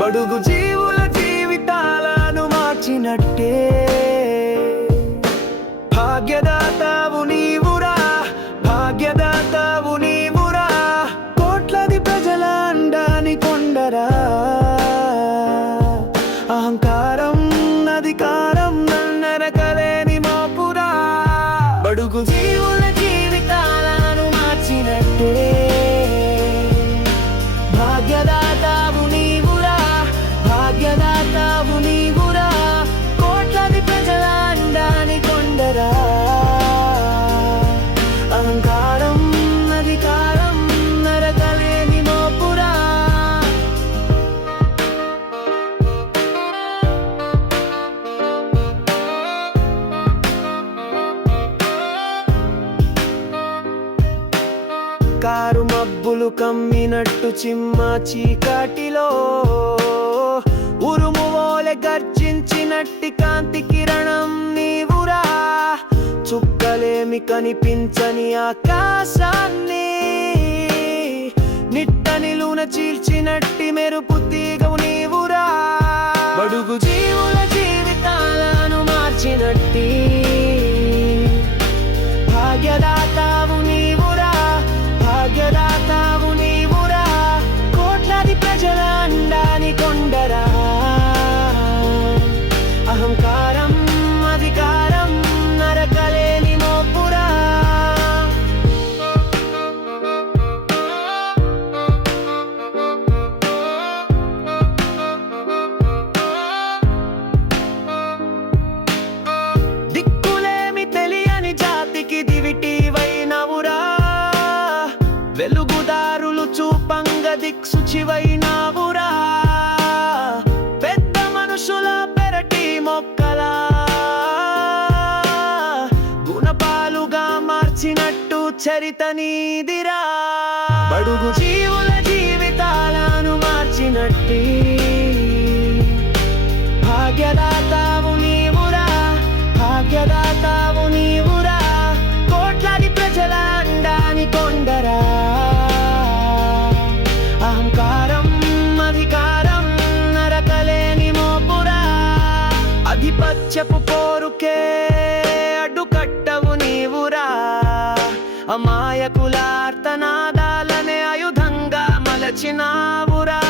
బడుగు జీవుల జీవితాలను మార్చినట్టే. భాగ్యదాతావు నీవురా భాగ్యదాతావు నీవురా కోట్లాది ప్రజల అండాని కొండరా. అహంకారం అధికారం కారు మబ్బులు కమ్మినట్టు చిమ్మ చీకటిలో. ఉరుము ఓలె గర్జించినట్టి కాంతి కిరణం నీవురా. చుక్కలేమి కనిపించని ఆకాశాన్ని. నిట్ట నిలున చీల్చినట్టి మెరుపు తీగ వెలుగుదారులు చూపంగ దిక్సుచివైనావురా పెద్ద మనుషుల పెరటి మొక్కలా. గుణపాలుగా మార్చినట్టు చరిత నీదిరా. బడుగు జీవుల జీవితాలను మార్చినట్టి అమాయకులార్తనాదాలనే ఆయుధంగా మలచినావురా.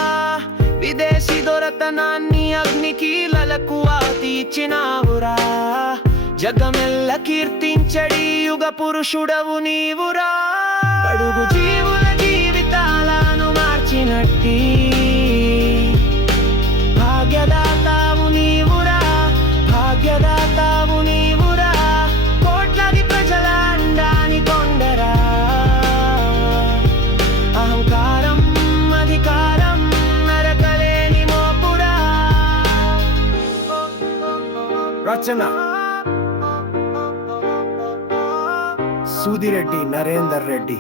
విదేశీ దొరతనాన్ని అగ్నికీలలకు తీర్చినావురా జగమెల్ల కీర్తించడి యుగ పురుషుడవు నీవురా. అడుగు జీవుల రచన. సూదిరెడ్డి నరేందర్ రెడ్డి.